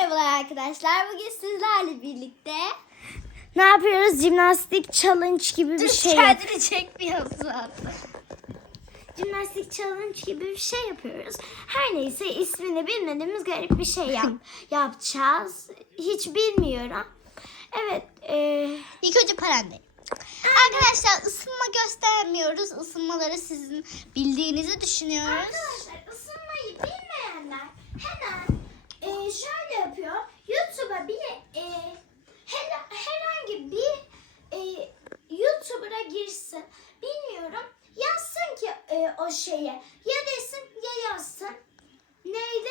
merhabalar arkadaşlar. Bugün sizlerle birlikte Ne yapıyoruz? Jimnastik challenge gibi bir Dur, şey. kendini çekmiyorsun. Jimnastik challenge gibi bir şey yapıyoruz. Her neyse ismini bilmediğimiz garip bir şey yap yapacağız. Hiç bilmiyorum. Evet. E, İlk önce parande. Arkadaşlar ısınma göstermiyoruz. Isınmaları sizin bildiğinizi düşünüyoruz. arkadaşlar ısınmayı bilmeyenler hemen e, şöyle yapıyor. YouTube'a bir e, her, herhangi bir e, YouTuber'a girsin. Bilmiyorum. Yazsın ki e, o şeye. Ya desin ya yazsın. Neydi?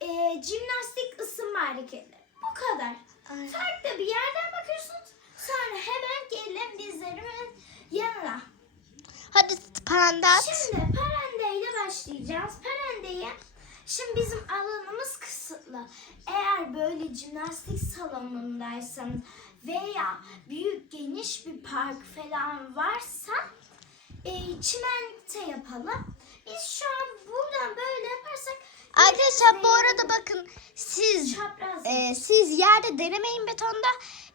E, jimnastik ısınma hareketleri. Bu kadar. Aynen. Farklı bir yerden bakıyorsunuz. Sonra hemen gelin bizlerimin yanına. Hadi parande at. Şimdi parandeyle başlayacağız. Parandeyi Şimdi bizim alanımız kısıtlı. Eğer böyle jimnastik salonundaysanız veya büyük geniş bir park falan varsa e, çimento yapalım. Biz şu an buradan böyle yaparsak Arkadaşlar bu arada bakın siz çapraz e, siz yerde denemeyin betonda.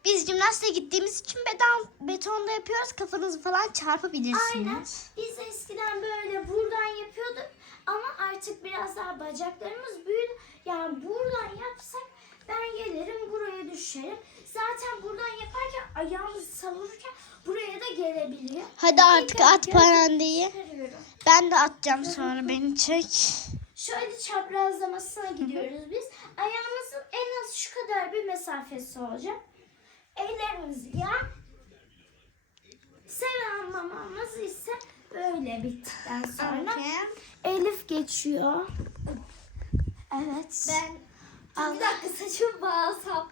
Biz jimnastiğe gittiğimiz için beton betonda yapıyoruz. Kafanızı falan Aynen. çarpabilirsiniz. Biz eskiden böyle buradan yapıyorduk ama artık biraz daha bacaklarımız büyüdü. Yani buradan yapsak ben gelirim buraya düşerim. Zaten buradan yaparken ayağımızı savururken buraya da gelebiliyor. Hadi artık İlk at parandeyi. Ben de atacağım sonra beni çek. Şöyle çaprazlamasına gidiyoruz biz. Ayağımızın en az şu kadar bir mesafesi olacak. Ellerimizi ya. Selamlamamız ise böyle bittikten sonra. Elif geçiyor. Evet. Ben Allah. bir dakika saçımı bağlasam.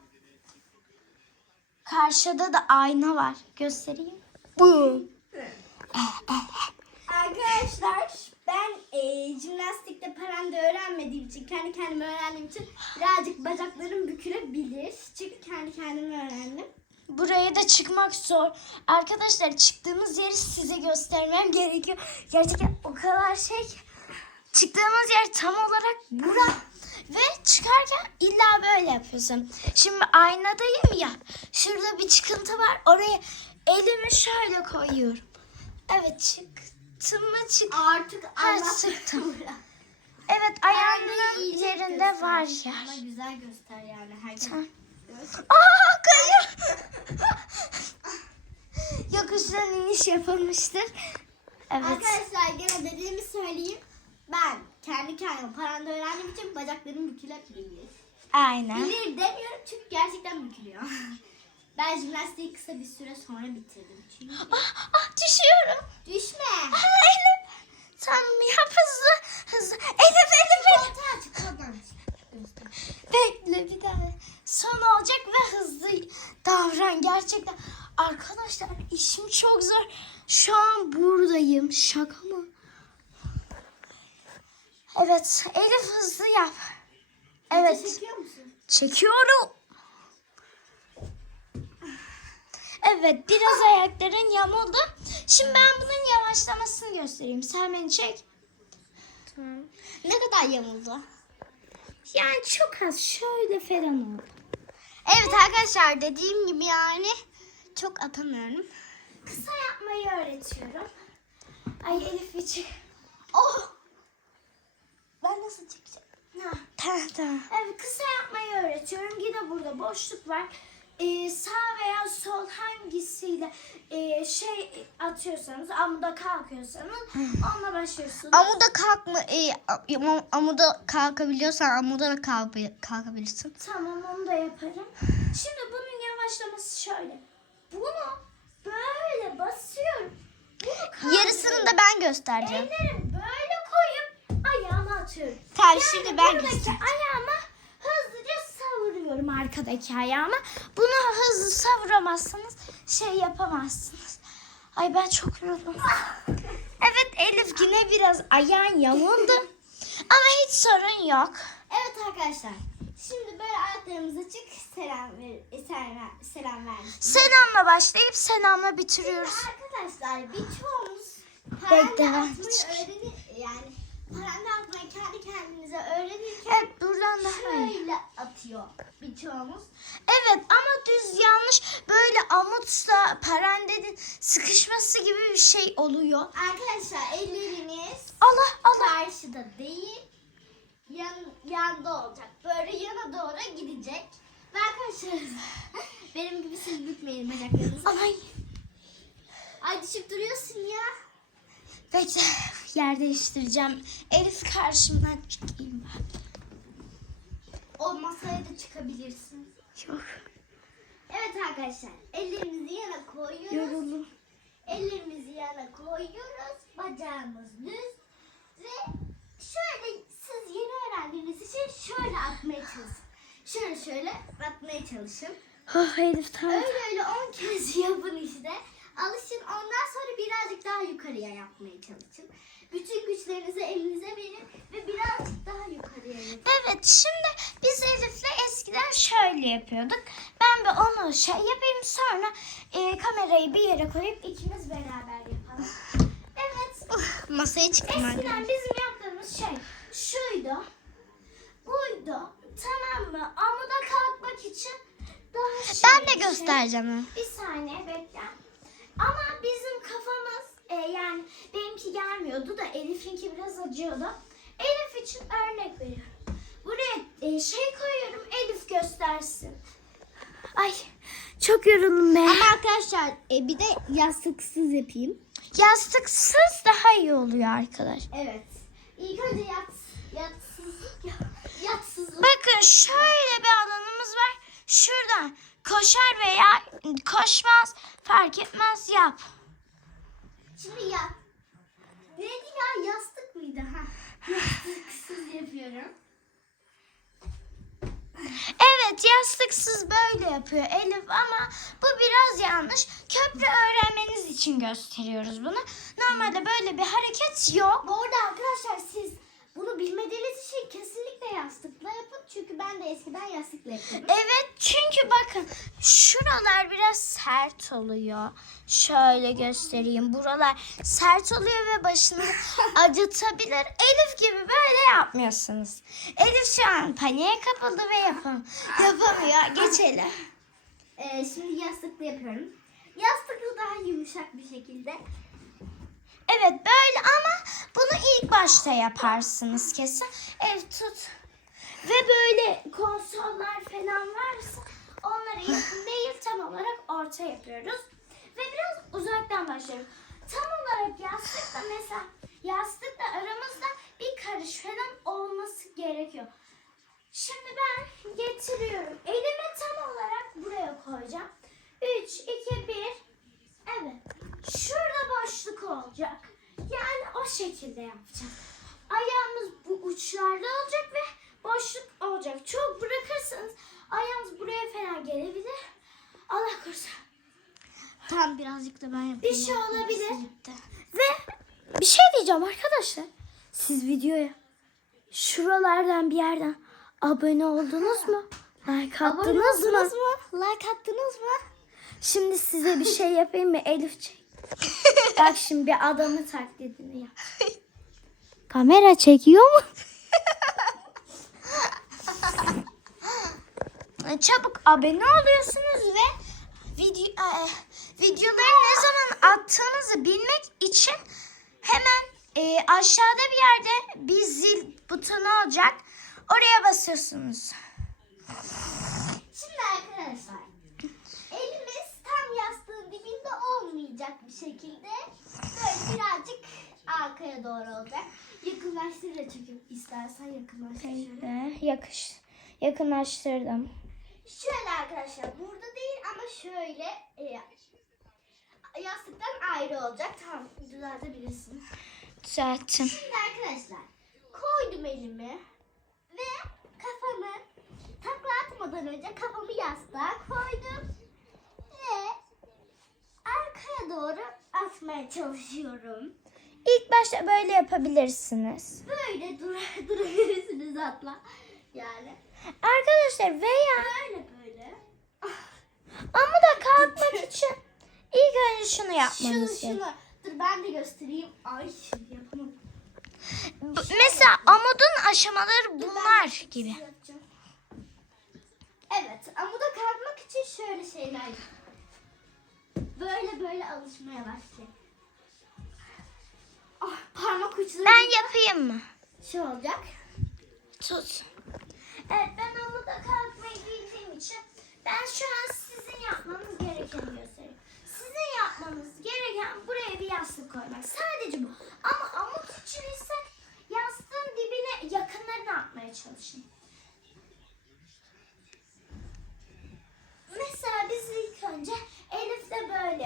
Karşıda da ayna var. Göstereyim. Bu. Arkadaşlar ben e, jimnastikte paranda öğrenmediğim için kendi kendime öğrendiğim için birazcık bacaklarım bükülebilir. Çünkü kendi kendime öğrendim. Buraya da çıkmak zor. Arkadaşlar çıktığımız yeri size göstermem gerekiyor. Gerçekten o kadar şey ki. Çıktığımız yer tam olarak bura. Ve çıkarken illa böyle yapıyorsun. Şimdi aynadayım ya. Şurada bir çıkıntı var. Oraya elimi şöyle koyuyorum. Evet çıktım mı çık. Artık çıktım. Evet ayağımın yerinde var yer. Ama güzel göster yani. Herkes Tamam. Aa kayıyor. Yokuştan iniş yapılmıştır. Evet. Arkadaşlar gene dediğimi söyleyeyim. Ben kendi kendime paranda öğrendiğim için bacaklarım bükülebilir. Aynen. Bilir demiyorum çünkü gerçekten bükülüyor. ben jimnastiği kısa bir süre sonra bitirdim çünkü. Ah, ah düşüyorum. Düşme. Ah, Elif. Sen yap hızlı. Hızlı. Elif Elif Elif. Koltuğa çık koltuğa çık. Göster. Bekle bir daha. Son olacak ve hızlı davran. Gerçekten. Arkadaşlar işim çok zor. Şu an buradayım. Şaka mı? Evet. Elif hızlı yap. Evet. Çekiyor musun? Çekiyorum. Evet biraz ayakların yamuldu. Şimdi ben bunun yavaşlamasını göstereyim. Sen beni çek. Tamam. Ne kadar yamuldu? Yani çok az şöyle falan oldu. Evet arkadaşlar dediğim gibi yani çok atamıyorum. Kısa yapmayı öğretiyorum. Ay Elif çık. Oh! Ben nasıl çekeceğim? Ha. Tamam tamam. Evet kısa yapmayı öğretiyorum. Yine burada boşluk var. Ee, sağ veya sol hangisiyle e, şey atıyorsanız, amuda kalkıyorsanız onunla başlıyorsunuz. Amuda kalkma, e, am- amuda kalkabiliyorsan amuda da kalk- kalkabilirsin. Tamam onu da yaparım. Şimdi bunun yavaşlaması şöyle. Bunu böyle basıyorum. Bunu. Yarısını da ben göstereceğim. Ellerimi böyle koyup ayağıma atıyorum. Tamam şimdi ben buradaki göstereceğim. ayağımı hızlıca savuruyorum arkadaki ayağıma. Bunu hızlı savuramazsanız şey yapamazsınız. Ay ben çok yoruldum. Evet Elif yine biraz ayağın yamuldu. Ama hiç sorun yok. Evet arkadaşlar. Şimdi böyle ayaklarımızı açık selam ver, selam, selam vermiştik. Selamla başlayıp selamla bitiriyoruz. Arkadaşlar birçoğumuz ben atmayı öğrenir paranda atmayı kendi kendinize öğrenirken Evet buradan daha iyi. şöyle atıyor birçoğumuz. Evet ama düz yanlış böyle amutla parandedin sıkışması gibi bir şey oluyor. Arkadaşlar elleriniz Allah Allah. karşıda değil yan, yanda olacak. Böyle yana doğru gidecek. Ve arkadaşlar benim gibi siz bükmeyin bacaklarınızı. Ay. Ay düşüp duruyorsun ya. Bekle yer değiştireceğim. Elif karşımdan çıkayım ben. O masaya da çıkabilirsin. Yok. Evet arkadaşlar ellerimizi yana koyuyoruz. Yoruldum. Ellerimizi yana koyuyoruz. Bacağımız düz. Ve şöyle siz yeni öğrendiğiniz için şöyle atmaya çalışın. Şöyle şöyle atmaya çalışın. Oh Elif tamam. Öyle öyle 10 kez yapın işte. Alışın ondan sonra birazcık daha yukarıya yapmaya çalışın. Bütün güçlerinizi elinize verin ve birazcık daha yukarıya yapın. Evet şimdi biz Elif'le eskiden şöyle yapıyorduk. Ben bir onu şey yapayım sonra e, kamerayı bir yere koyup ikimiz beraber yapalım. Evet. Masaya çıktım Eskiden bizim yaptığımız şey şuydu. Buydu. Tamam mı? Amuda kalkmak için daha şey Ben de bir şey. göstereceğim. Bir saniye bekle. Ama bizim kafamız e, yani benimki gelmiyordu da Elif'inki biraz acıyordu. Elif için örnek veriyorum. Buraya e, şey koyuyorum Elif göstersin. Ay çok yoruldum be. Ama arkadaşlar e, bir de yastıksız yapayım. Yastıksız daha iyi oluyor arkadaş. Evet. İlk önce yat, yatsız, yatsız. Bakın şöyle bir alanımız var. Şuradan koşar veya koşmaz fark etmez yap. Şimdi yat. Neydi ya yastık mıydı? Ha. Yastıksız yapıyorum. Evet yastıksız böyle yapıyor Elif ama bu biraz yanlış. Köprü öğrenmeniz için gösteriyoruz bunu. Normalde böyle bir hareket yok. Bu arada arkadaşlar siz bunu bilmediğiniz için kesinlikle yastıkla yapın. Çünkü ben de eskiden yastıkla yapıyordum. Evet çünkü bakın şuralar biraz sert oluyor. Şöyle göstereyim. Buralar sert oluyor ve başını acıtabilir. Elif gibi böyle yapmıyorsunuz. Elif şu an paniğe kapıldı ve yapam yapamıyor. Geçelim. Ee, şimdi yastıkla yapıyorum. Yastıkla daha yumuşak bir şekilde. Evet böyle ama bunu ilk başta yaparsınız kesin. Ev tut. Ve böyle konsollar falan varsa onlara yakın değil tam olarak orta yapıyoruz. Ve biraz uzaktan başlıyoruz. Tam olarak yastıkla mesela yastıkla aramızda bir karış falan olması gerekiyor. Şimdi ben getiriyorum. Elimi tam olarak buraya koyacağım. 3, 2, 1. Olacak. Yani o şekilde yapacağım. Ayağımız bu uçlarda olacak ve boşluk olacak. Çok bırakırsanız ayağınız buraya falan gelebilir. Allah korusun. Tam birazcık da ben yapayım. Bir şey olabilir. Ve bir şey diyeceğim arkadaşlar. Siz videoya şuralardan bir yerden abone oldunuz mu? Like attınız mı? Like attınız mı? Şimdi size bir şey yapayım mı Elif çek. Bak şimdi bir adamı taklidini yap. Kamera çekiyor mu? Çabuk abone oluyorsunuz ve video, e, videoları ne zaman attığınızı bilmek için hemen e, aşağıda bir yerde bir zil butonu olacak. Oraya basıyorsunuz. Şimdi arkadaşlar elimiz tam yastığın dibinde olmayacak bir şekilde böyle birazcık arkaya doğru olacak. Yakınlaştır da çekip istersen yakınlaştır. şöyle. Yakış, yakınlaştırdım. Şöyle arkadaşlar burada değil ama şöyle e, yastıktan ayrı olacak. Tamam düzeltebilirsin. Düzelttim. Şimdi arkadaşlar koydum elimi ve kafamı takla atmadan önce kafamı yastığa koydum ve arkaya doğru atmaya çalışıyorum. İlk başta böyle yapabilirsiniz. Böyle dur durabilirsiniz atla. Yani Arkadaşlar veya böyle böyle. ama da kalkmak için ilk önce şunu Şunu yapmanız gerekiyor. şunu. Dur ben de göstereyim. Ay yapamadım. Bu- Mesela amudun aşamaları bunlar gibi. Yapacağım. Evet, amuda kalkmak için şöyle şeyler. Böyle böyle alışmaya başlayın. Ah, parmak uçları Ben yapayım mı? şey olacak. Tut. Evet, ben amuda kalkmayı bildiğim için ben şu an sizin yapmanız gerekeni göstereyim. Sizin yapmanız gereken buraya bir yastık koymak. Sadece bu. Ama amut için ise yastığın dibine yakınlarını atmaya çalışın. Mesela biz ilk önce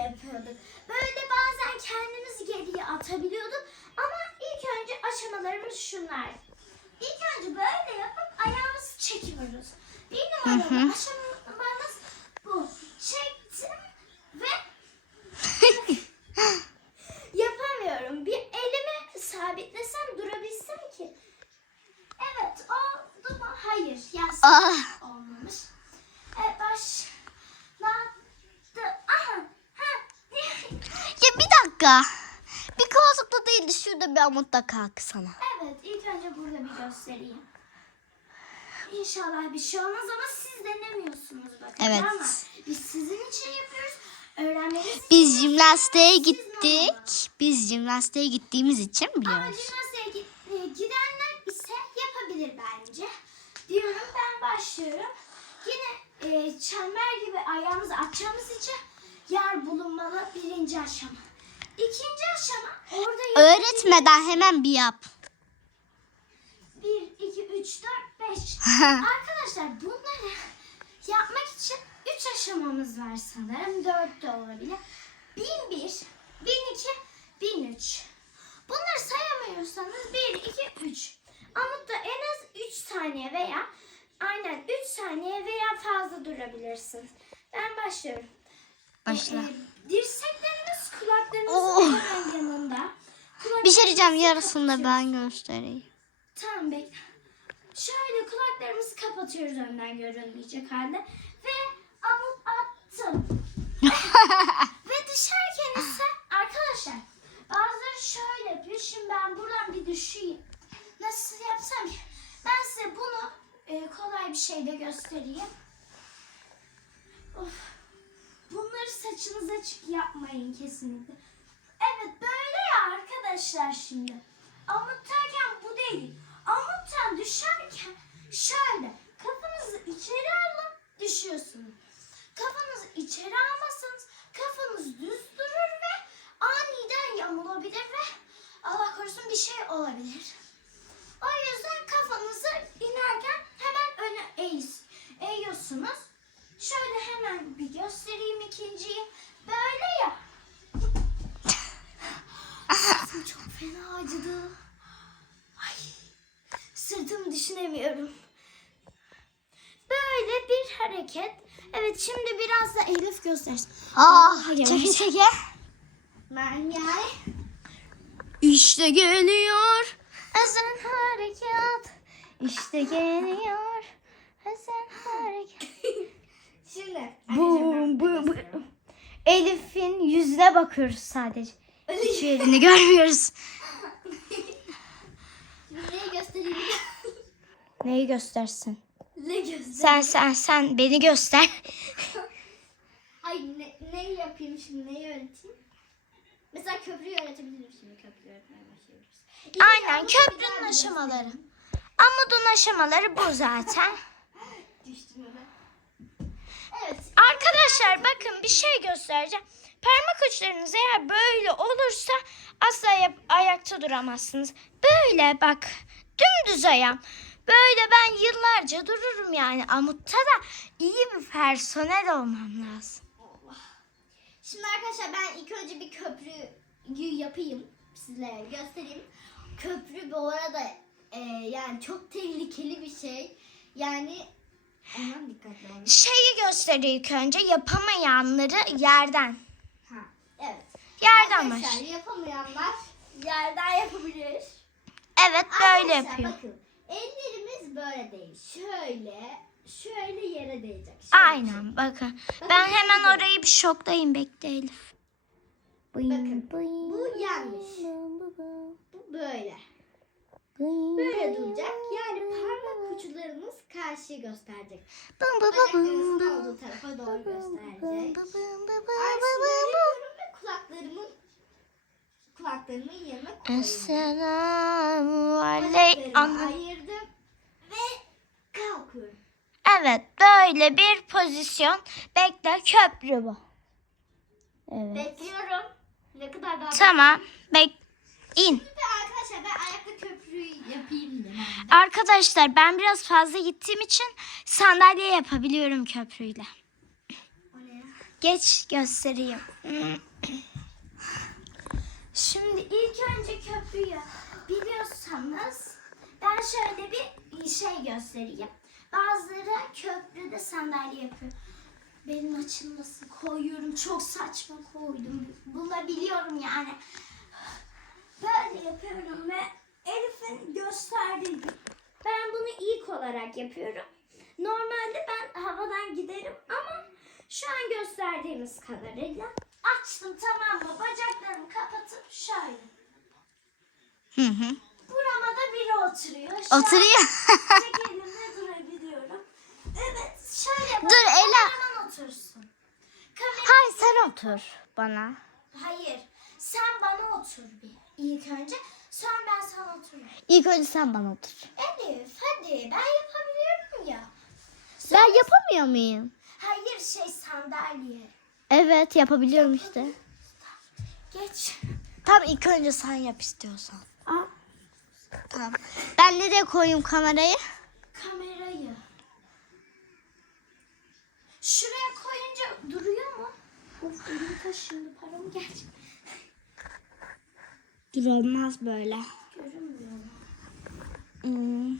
yapıyorduk. Böyle bazen kendimizi geriye atabiliyorduk. Ama ilk önce aşamalarımız şunlar. İlk önce böyle yapıp ayağımızı çekiyoruz. Bir numaralı aşamamız bu. Çektim ve yapamıyorum. Bir elimi sabitlesem durabilsem ki. Evet oldu mu? Hayır. Yastık Ah. olmamış. Evet başladı. Aha. Ha. Ya bir dakika. Bir koltukta değil bir amutta kalksana. Evet ilk önce burada bir göstereyim. İnşallah bir şey olmaz ama siz denemiyorsunuz bakın. Evet. Ama biz sizin için yapıyoruz. Öğrenmeniz Biz jimnastiğe gittik. Biz jimnastiğe gittiğimiz için Ama biliyoruz. jimnastiğe e, gidenler ise yapabilir bence. Diyorum ben başlıyorum. Yine e, çember gibi ayağımızı açacağımız için yer bulunmalı birinci aşama. İkinci aşama orada Öğretmeden hemen bir yap. 1, 2, 3, 4, 5. Arkadaşlar bunları yapmak için 3 aşamamız var sanırım. 4 de olabilir. 1001, 1002, 1003. Bunları sayamıyorsanız 1, 2, 3. Amutta en az 3 saniye veya aynen 3 saniye veya fazla durabilirsiniz. Ben başlıyorum. Başla. Ee, dirsekleriniz kulaklarınızın Oh. hemen yanında. Bir şey diyeceğim yarısında kapatıyorsunuz. ben göstereyim. Tamam bekle. Şöyle kulaklarımızı kapatıyoruz önden görünmeyecek halde. Ve amut attım. Ve düşerken ise arkadaşlar bazıları şöyle yapıyor. Şimdi ben buradan bir düşeyim. Nasıl yapsam? Ben size bunu e, kolay bir şeyle göstereyim. Of. Bunları saçınıza açık yapmayın kesinlikle. Evet böyle arkadaşlar şimdi. Amuttarken bu değil. Amuttan düşerken şöyle kafanızı içeri alın düşüyorsunuz. Kafanızı içeri almasanız kafanız düz durur ve aniden yamulabilir ve Allah korusun bir şey olabilir. O yüzden kafanızı inerken hemen öne eğ- eğiyorsunuz. Şöyle hemen bir göstereyim ikinciyi. Böyle ya. Sırtım çok fena acıdı. Ay, sırtımı düşünemiyorum. Böyle bir hareket. Evet şimdi biraz da Elif göstersin. Ah çeke çeke. Ben yani. İşte geliyor. Ezen harekat. İşte geliyor. Ezen harekat. Şimdi. Bum bum bum. Elif'in yüzüne bakıyoruz sadece. Şu elini görmüyoruz. Neyi göstereyim? Neyi göstersin? ne göstereyim? Sen sen sen beni göster. Ay ne, ne yapayım şimdi? Neyi öğreteyim? Mesela köprüyü öğretebilirim şimdi. Köprü öğretmeye başlayabiliriz. Aynen köprünün bir aşamaları. göstereyim. Amudun aşamaları bu zaten. Düştüm hemen. Evet. Arkadaşlar bakın bir şey göstereceğim. Parmak uçlarınız eğer böyle olursa asla ayakta duramazsınız. Böyle bak dümdüz ayağım. Böyle ben yıllarca dururum yani. Amutta da iyi bir personel olmam lazım. Şimdi arkadaşlar ben ilk önce bir köprüyü yapayım. Sizlere göstereyim. Köprü bu arada e, yani çok tehlikeli bir şey. Yani aman dikkatli olun. Şeyi göster ilk önce yapamayanları yerden. Ha, evet. Yerden Arkadaşlar baş. yapamayanlar yerden yapabilir. Evet böyle Arkadaşlar yapıyor. bakın ellerimiz böyle değil. Şöyle şöyle yere değecek. Şöyle. Aynen bakın. Ben hemen orayı bir şoklayayım bekle Elif. Bakın, bu yanlış. Bu böyle. Böyle duracak. Yani parmak uçlarımız karşıyı gösterecek. Bım. olduğu tarafa doğru gösterecek. yapıyorum ve kulaklarımın kulaklarımın yanına koyuyorum. Esselamu aleykum. ayırdım ve kalkıyorum. Evet böyle bir pozisyon. Bekle köprü bu. Evet. Bekliyorum. Ne kadar daha Tamam. Bek in. Arkadaşlar ben ayakta köprüyü yapayım dedim. Arkadaşlar ben biraz fazla gittiğim için sandalye yapabiliyorum köprüyle. Geç göstereyim. Şimdi ilk önce köprüyü biliyorsanız ben şöyle bir şey göstereyim. Bazıları köprüde sandalye yapıyor. Benim açılması koyuyorum. Çok saçma koydum. Bulabiliyorum yani. Böyle yapıyorum ve Elif'in gösterdiği gibi. Ben bunu ilk olarak yapıyorum. Normalde ben havadan giderim ama şu an gösterdiğimiz kadarıyla açtım tamam mı? Bacaklarımı kapatıp şöyle. Hı hı. Burama da biri oturuyor. Şu Oturuyor. tek elimle durabiliyorum. Evet şöyle bak. Dur, Ela. Kameraman otursun. Kamera... Hay sen otur bana. Hayır. Sen bana otur bir ilk önce. Sonra ben sana otururum. İlk önce sen bana otur. Elif hadi ben yapabiliyorum ya. Ben yapamıyor muyum? Hayır şey sandalye. Evet yapabiliyorum işte. Geç. Tamam ilk önce sen yap istiyorsan. Al Tamam. Ben nereye koyayım kamerayı? kamerayı. Şuraya koyunca duruyor mu? Of elim taşındı param geç. Dur olmaz böyle. Hmm.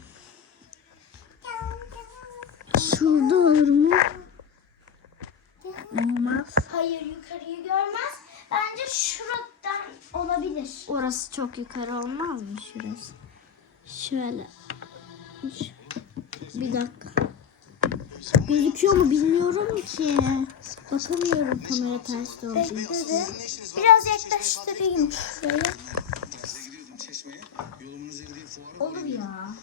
Şurada olur mu? Olmaz. Hayır yukarıyı görmez. Bence şuradan olabilir. Orası çok yukarı olmaz mı şurası? Şöyle. Bir dakika. Gözüküyor mu bilmiyorum ki. Bakamıyorum kamera ters olduğu için. Biraz yaklaştırayım şurayı. Olur ya.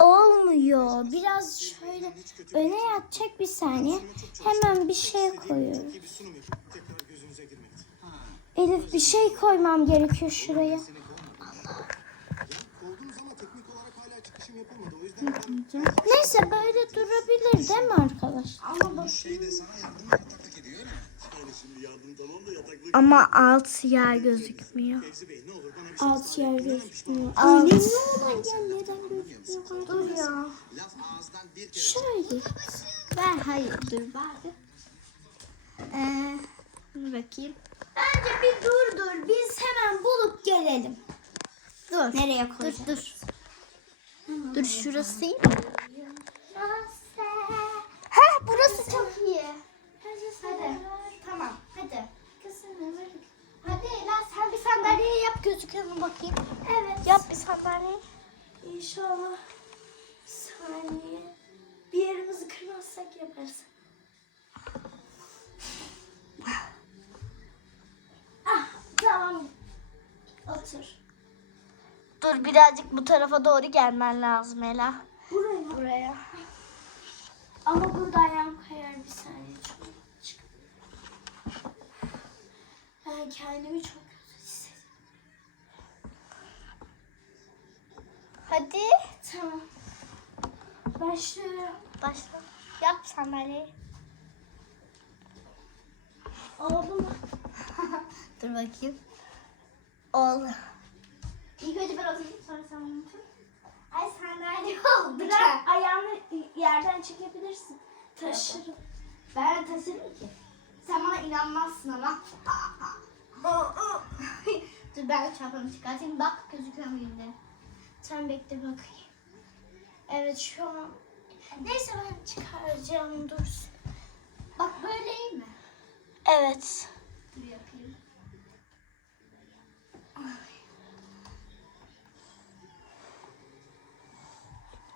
Olmuyor. Biraz şöyle öne yatacak bir saniye. Hemen bir şey koyuyorum. Elif bir şey koymam gerekiyor şuraya. Neyse böyle durabilir değil mi arkadaşlar? Ama bak Ama alt yer gözükmüyor. alt yer gözükmüyor. Alt. Önemli olan yer neden gözükmüyor? Dur ya. Şöyle. Ben hayır dur bari. Ee, dur bakayım. Bence bir dur dur. Biz hemen bulup gelelim. Dur. Nereye koyacağız? dur. Dur şurası iyi mi? Ha burası çok iyi. Hadi. Tamam hadi. Hadi Ela sen bir sandalyeyi yap gözüküyor bakayım. Evet. Yap bir sandalye. İnşallah. Saniye. Bir yerimizi kırmazsak yaparız. Dur birazcık bu tarafa doğru gelmen lazım Ela. Buraya. Buraya. Ama burada ayağım kayar bir saniye. Çık. Ben kendimi çok kötü hissediyorum. Hadi. Tamam. Başlıyorum. Başla. Yap sandalyeyi. Oldu mu? Dur bakayım. Oldu. İlk önce ben oturayım sonra sen otur. Ay sandalye oldu. Bırak ayağını yerden çekebilirsin. Taşırım. Ben taşırım ki. Sen bana inanmazsın ama. Dur ben çantamı çıkartayım. Bak gözüküyor mu yine? Sen bekle bakayım. Evet şu an. Neyse ben çıkaracağım dursun. Bak böyle iyi mi? Evet. Dur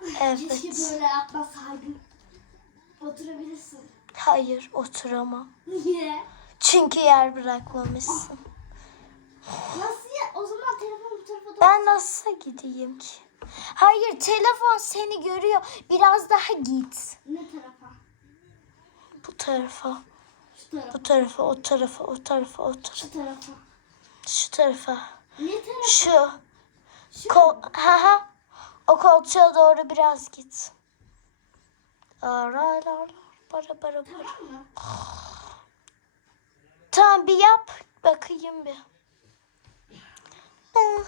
yapayım. Keşke Evet. böyle yapmasaydım. Oturabilirsin. Hayır oturamam. Niye? Çünkü yer bırakmamışsın. Nasıl ya? O zaman telefonu bu tarafa doğru. Ben nasıl gideyim ki? Hayır telefon seni görüyor. Biraz daha git. Ne tarafa? Bu tarafa. Şu tarafa. Bu tarafa, o tarafa, o tarafa, o tarafa. Şu tarafa. Şu tarafa. Ne tarafa? Şu. Şu. Kol, ha ha. O koltuğa doğru biraz git. Ara ara ara. Bara bara bara. Tamam bir yap. Bakayım bir. Ah,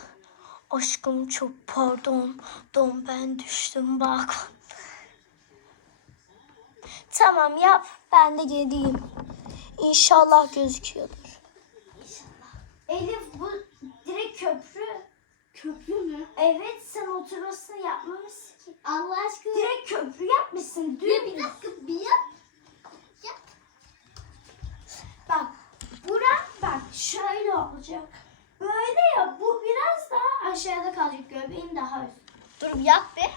Aşkım çok pardon. Don ben düştüm bak. Tamam yap. Ben de geleyim. İnşallah gözüküyordur. Elif bu direkt köprü. Köprü mü? Evet sen oturmasını yapmamışsın ki. Allah aşkına. Direkt köprü yapmışsın. Bir, bir dakika bir yap. Yap. Bak bura bak şöyle olacak. Böyle ya bu biraz daha aşağıda kalacak göbeğin daha üst. Dur yap bir.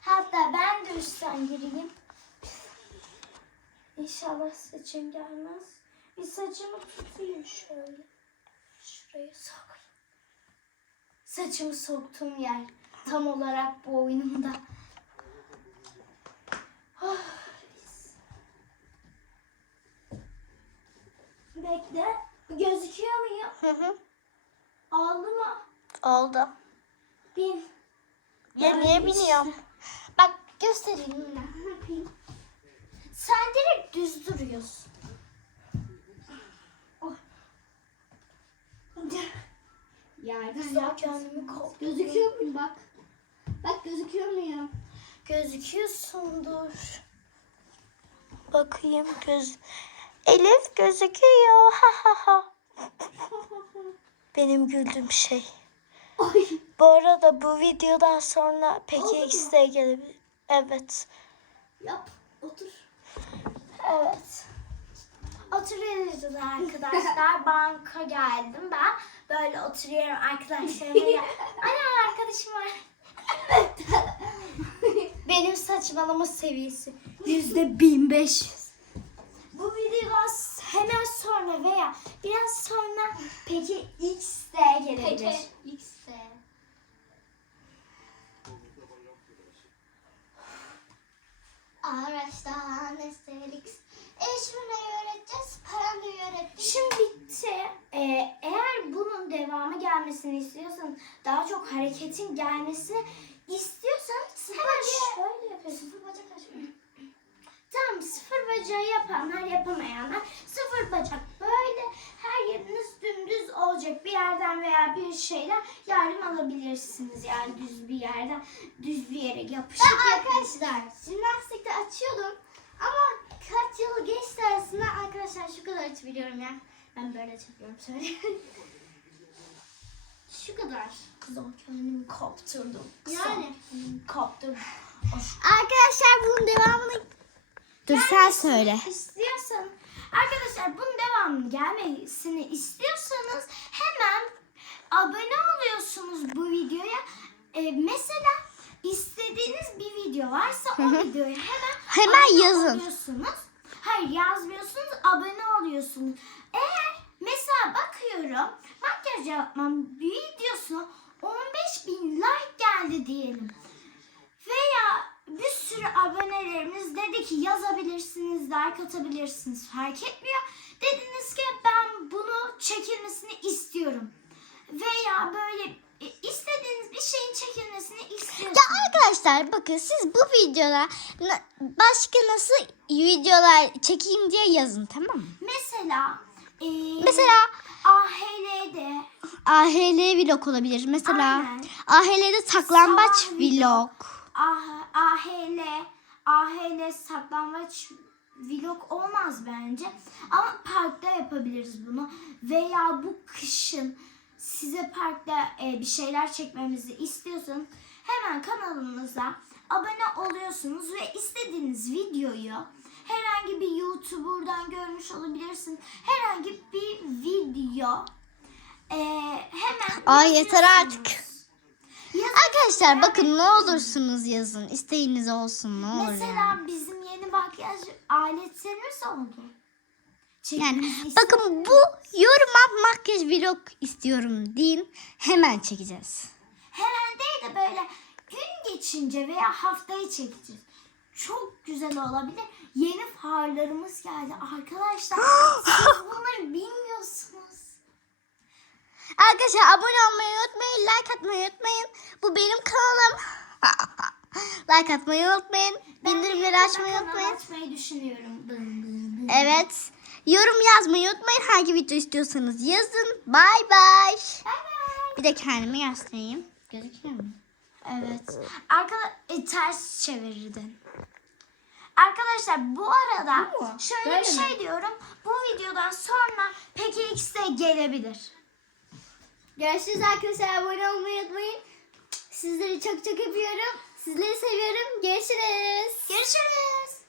Hatta ben de üstten gireyim. İnşallah saçım gelmez. Bir saçımı tutayım şöyle. Şuraya sok. Saçımı soktuğum yer tam olarak boynumda. Ah, Bekle. Gözüküyor muyum? Hı hı. Oldu mu? Oldu. Bin. Ya niye biniyorum? Bak göstereyim? Sen direkt düz duruyorsun. Oh. Yerden yap. kendimi koptum. Gözüküyor muyum bak? Bak gözüküyor muyum? Gözüküyorsundur. Bakayım göz. Elif gözüküyor. Ha ha ha. Benim güldüğüm şey. Oy. Bu arada bu videodan sonra peki? X de gelebilir. Evet. Yap. Otur. Evet. Oturuyoruz arkadaşlar. Banka geldim ben. Böyle oturuyorum arkadaşlarımla. Ana arkadaşım var. Benim saçmalama seviyesi yüzde bin beş yüz. Bu videodan hemen sonra veya biraz sonra peki X de gelebilir. Peki. X'de. Araçtan SLX. E şimdi ne öğreteceğiz? Parayı öğrettik. Şimdi bitti. Ee, eğer bunun devamı gelmesini istiyorsanız, daha çok hareketin gelmesini istiyorsanız hemen şöyle yapıyorsun. Sıfır bacak. Tamam sıfır bacağı yapanlar yapamayanlar sıfır bacak böyle her yeriniz dümdüz olacak bir yerden veya bir şeyden yardım alabilirsiniz yani düz bir yerden düz bir yere yapışıp Ben arkadaşlar jimnastikte açıyordum. Ama kaç yıl geçti arasında arkadaşlar şu kadar açabiliyorum ya. Ben böyle açabiliyorum şöyle. Şu kadar. kız o kendimi kaptırdım. Kız Yani. kendimi kaptırdım. Arkadaşlar bunun devamını Dur sen söyle. İstiyorsan arkadaşlar bunun devamının gelmesini istiyorsanız hemen abone oluyorsunuz bu videoya. Ee, mesela istediğiniz bir video varsa o videoya hemen Hemen yazın. oluyorsunuz. Hayır yazmıyorsunuz abone oluyorsunuz. Eğer mesela bakıyorum makyaj yapmam videosuna 15 bin like geldi diyelim. Veya bir sürü abonelerimiz dedi ki yazabilirsiniz, like atabilirsiniz fark etmiyor. Dediniz ki ben bunu çekilmesini istiyorum. Veya böyle e, istediğiniz bir şeyin çekilmesini istiyorsunuz. Arkadaşlar bakın siz bu videoda başka nasıl videolar çekeyim diye yazın tamam mı? Mesela e, Mesela AHL'de AHL vlog olabilir. Mesela Aynen. AHL'de saklambaç Sabah vlog. Ah- AHL, AHL saklambaç vlog olmaz bence. Ama parkta yapabiliriz bunu. Veya bu kışın size parkta e, bir şeyler çekmemizi istiyorsanız hemen kanalımıza abone oluyorsunuz ve istediğiniz videoyu herhangi bir YouTuber'dan görmüş olabilirsin. Herhangi bir video e, hemen Ay, yeter artık. Yazın. Arkadaşlar bakın ne olursunuz yazın. İsteğiniz olsun ne olur yani. Mesela bizim yeni makyaj aletlerimiz oldu. Yani çekmemizi bakın bu yoruma makyaj vlog istiyorum deyin. Hemen çekeceğiz. Hemen değil de böyle gün geçince veya haftayı çekeceğiz. Çok güzel olabilir. Yeni farlarımız geldi arkadaşlar. siz bunları bilmiyorsunuz. Arkadaşlar abone olmayı unutmayın. Like atmayı unutmayın. Bu benim kanalım. like atmayı unutmayın. Ben Bildirimleri açmayı unutmayın. açmayı düşünüyorum. Evet. Yorum yazmayı unutmayın. Hangi video istiyorsanız yazın. Bay bay. Bir de kendimi göstereyim. Gözüküyor mu? Evet. Arkadaş e, ters çevirirdin. Arkadaşlar bu arada Bu mu? şöyle Böyle bir şey diyorum. Bu videodan sonra PKX de gelebilir. Görüşürüz arkadaşlar. Abone olmayı unutmayın. Sizleri çok çok öpüyorum. Sizleri seviyorum. Görüşürüz. Görüşürüz.